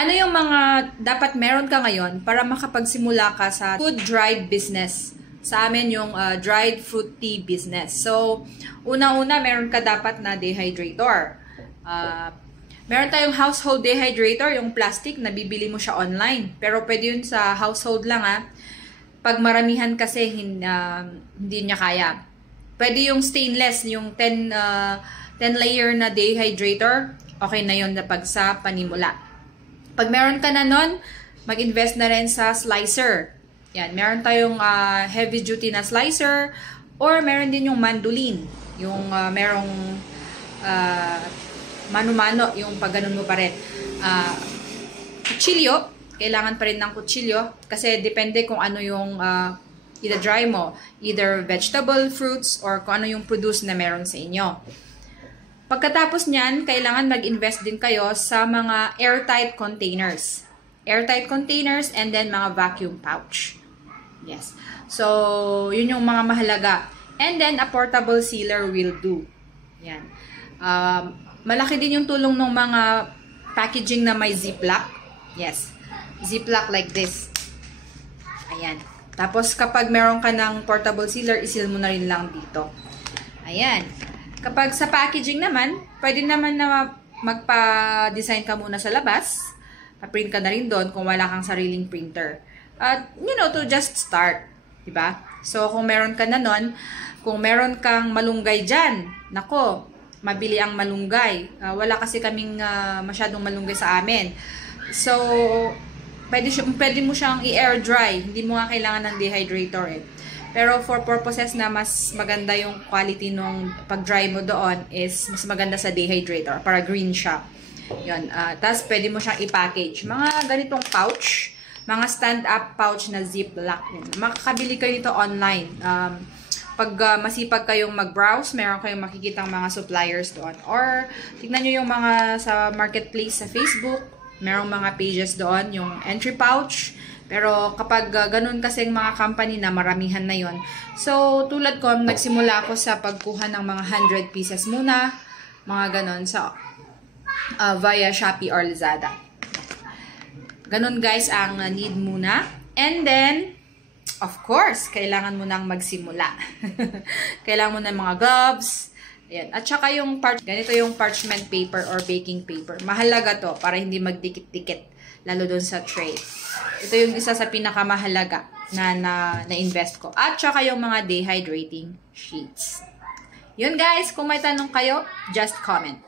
Ano yung mga dapat meron ka ngayon para makapagsimula ka sa food dried business? Sa amin yung dried fruit tea business. So, una-una meron ka dapat na dehydrator. Meron tayong household dehydrator, yung plastic, nabibili mo siya online. Pero pwede yun sa household lang Pag maramihan kasi hindi niya kaya. Pwede yung stainless, yung 10 layer na dehydrator. Okay na yun na pag sa panimula. Pag meron ka na nun, mag-invest na rin sa slicer. Yan, meron tayong heavy duty na slicer or meron din yung mandolin. Yung merong mano-mano, yung pag ganun mo pa rin. Kutsilyo, kailangan pa rin ng kutsilyo kasi depende kung ano yung i-dry mo. Either vegetable, fruits, or kung ano yung produce na meron sa inyo. Pagkatapos niyan, kailangan mag-invest din kayo sa mga airtight containers. Airtight containers and then mga vacuum pouch. Yes. So, yun yung mga mahalaga. And then, a portable sealer will do. Yan. Malaki din yung tulong ng mga packaging na may ziplock. Yes. Ziplock like this. Ayan. Tapos, kapag meron ka ng portable sealer, isil mo na rin lang dito. Ayan. Kapag sa packaging naman, pwede naman na magpa-design ka muna sa labas. Pa-print ka na rin doon kung wala kang sariling printer. At, to just start. Diba? So, kung meron ka na nun, kung meron kang malunggay dyan, nako, mabili ang malunggay. Wala kasi kaming masyadong malunggay sa amin. So, pwede mo siyang i-air dry. Hindi mo nga kailangan ng dehydrator Pero for purposes na mas maganda yung quality nung pag-dry mo doon is mas maganda sa dehydrator para green siya. Yun. Tapos pwede mo siyang i-package. Mga ganitong pouch, mga stand-up pouch na ziplock. Makakabili kayo nito online. Pag masipag kayong mag-browse, meron kayong makikitang mga suppliers doon. Or tignan nyo yung mga sa marketplace sa Facebook. Merong mga pages doon, yung entry pouch. Pero kapag ganun kasing mga company na maramihan na yon. So, tulad ko, nagsimula ako sa pagkuha ng mga 100 pieces muna. Mga ganun sa via Shopee or Lazada. Ganun guys ang need muna. And then, of course, kailangan mo nang magsimula. Kailangan mo ng mga gloves. Ayan. At saka yung ganito yung parchment paper or baking paper. Mahalaga to para hindi magdikit-dikit. Lalo doon sa tray. Ito yung isa sa pinakamahalaga na invest ko. At saka yung mga dehydrating sheets. Yun guys, kung may tanong kayo, just comment.